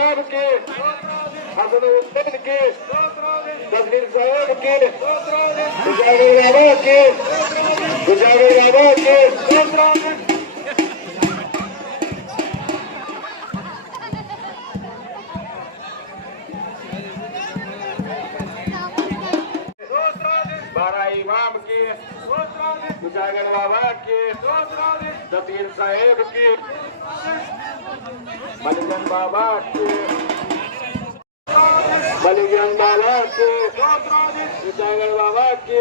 इमाम की, हसन हुसैन की, तस्वीर साहेब की, गुजारिर बाबा की, गुजारिर बाबा की, बारा इमाम की, गुजागर बाबा की, तस्वीर साहेब की, मलिकन बाबा की, मलिकन बाबा की, गुजागर बाबा की,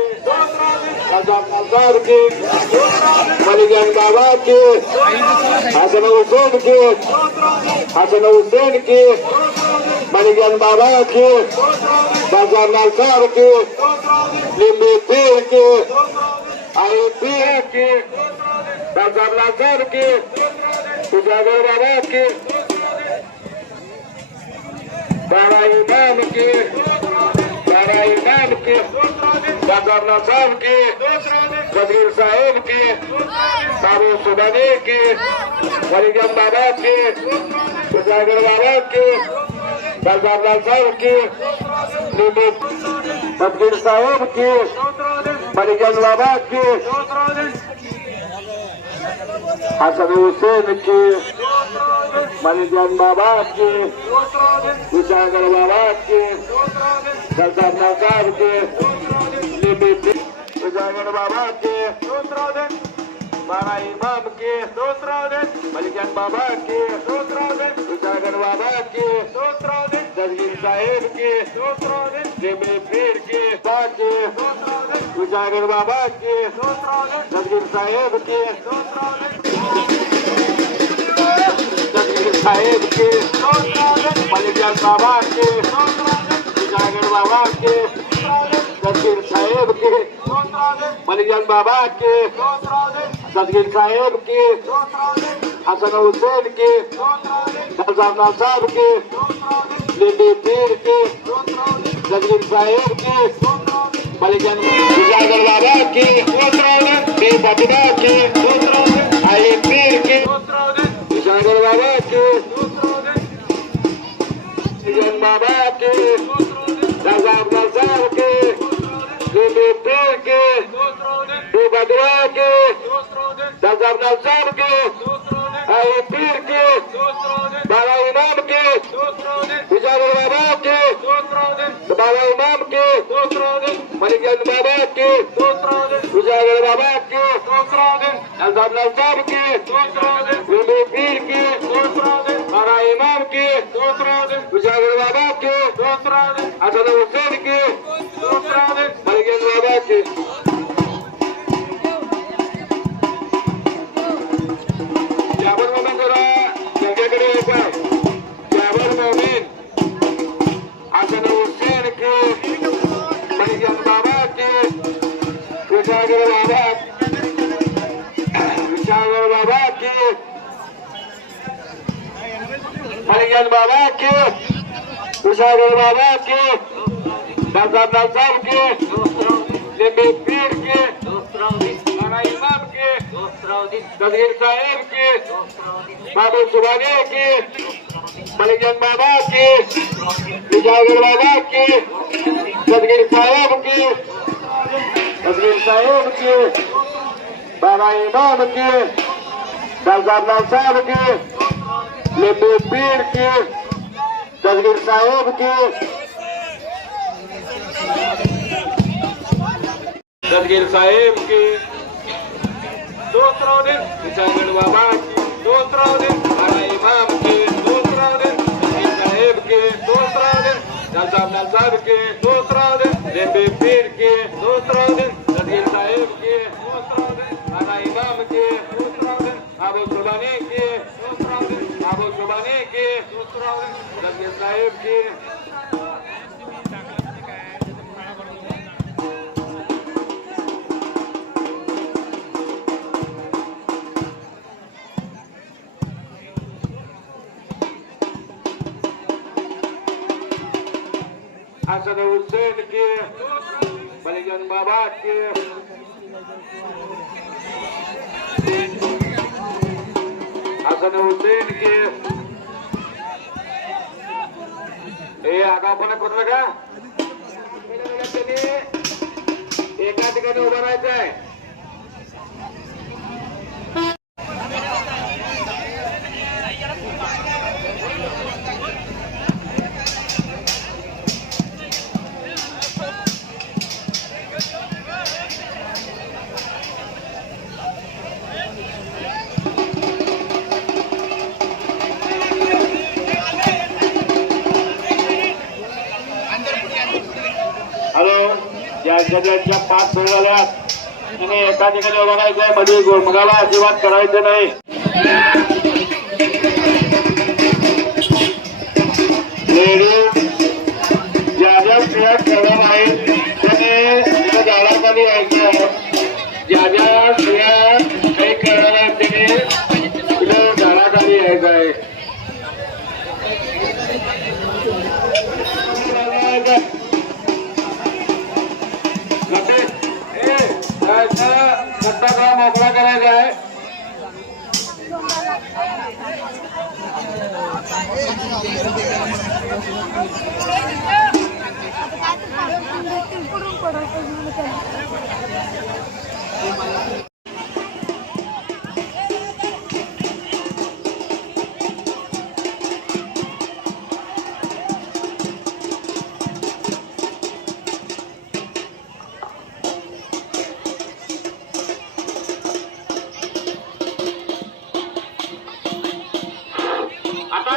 आजाद नजर की, मलिकन बाबा की, हसन हुसैन की, हसन हुसैन की, मलिकन बाबा की, आजाद नजर की, लिम्बी पीर की, आई पीर की, आजाद नजर की, गुजागर बाबा की, बारा इमाम की, बारा इमाम की, बाजार साहब की, कबीर साहेब की, बाबू सुबानी की, मलिकन बाबा की, गुजागर बाबा की, बाजार साहब की, कबीर साहेब की, मलिकन बाबा की, हसन हुसैन की, मलिकन बाबा की, गुजागर बाबा की, सरदार साहब की, गुजागर बाबा की, बारा इमाम की, मलिकन बाबा की, गुजागर बाबा की, तस्वीर साहेब की, लिम्बी पीर की, बाकी गुजागर बाबा की, तस्वीर साहेब की, तस्वीर साहेब की, मलिकन बाबा की, गुजागर बाबा की, तस्वीर साहेब की, मलिकन बाबा की, तस्वीर साहेब की, हसन हुसैन की, सरदार साहब की, लिम्बी पीर की, तस्वीर साहेब की, मलिकन गुजागर बाबा की, बेपतना की, आई पीर की, गुजागर बाबा की, मलिकन बाबा की, सरदार साहब की, लिम्बी पीर की, बेपतना की, सरदार साहब की, आई पीर की, बारा इमाम की, गुजागर बाबा की, बारा इमाम की, मलिकन बाबा की, गुजागर बाबा की, सरदार साहब की, लिम्बी पीर की, बारा इमाम की, गुजागर बाबा की, हसन हुसैन की, मलिकन बाबा की, जाबर मोमिन जरा जगहकडे येतात. जाबर मोमिन, हसन हुसैन की, मलिकन बाबा की, गुजागर बाबा की, मलिकन बाबा की, गुजागर बाबा की, सरदार साहब की, लिम्बी पीर की, बारा इमाम की, तस्वीर साहेब की, बाबू सुबानी की, मलिकन बाबा की, गुजागर बाबा की, तस्वीर साहेब की, तस्वीर साहेब की, बारा इमाम की, सरदार साहब की, लिम्बी पीर की, तस्वीर साहेब की, तस्वीर साहेब की, गुजागर बाबा की, बारा इमाम की, तस्वीर साहेब की, सरदार साहब की, लिम्बी पीर की, तस्वीर साहेब की, बारा इमाम की, आबू सुबानी की, तस्वीर साहेब की, हसन हुसैन की, मलिकन बाबा की, हसन हुसैन की, हे आगाऊपणा करू नका. एका ठिकाणी उभं राहायचं आहे. हॅलो, ज्यांच्या 5 फेल झाल्यात तिने एका ठिकाणी उभं राहायचंय. मध्ये गोलमगाला अजिबात करायचं नाही. लेडीज ज्या स्त्रिया खेळणार आहेत त्याने तिथं झाडाखाली यायचं आहे. ज्या स्त्रिया काही खेळणार आहेत त्याने तिथं झाडाखाली यायचं आहे. गट्टा मोकळा करायचा आहे. आता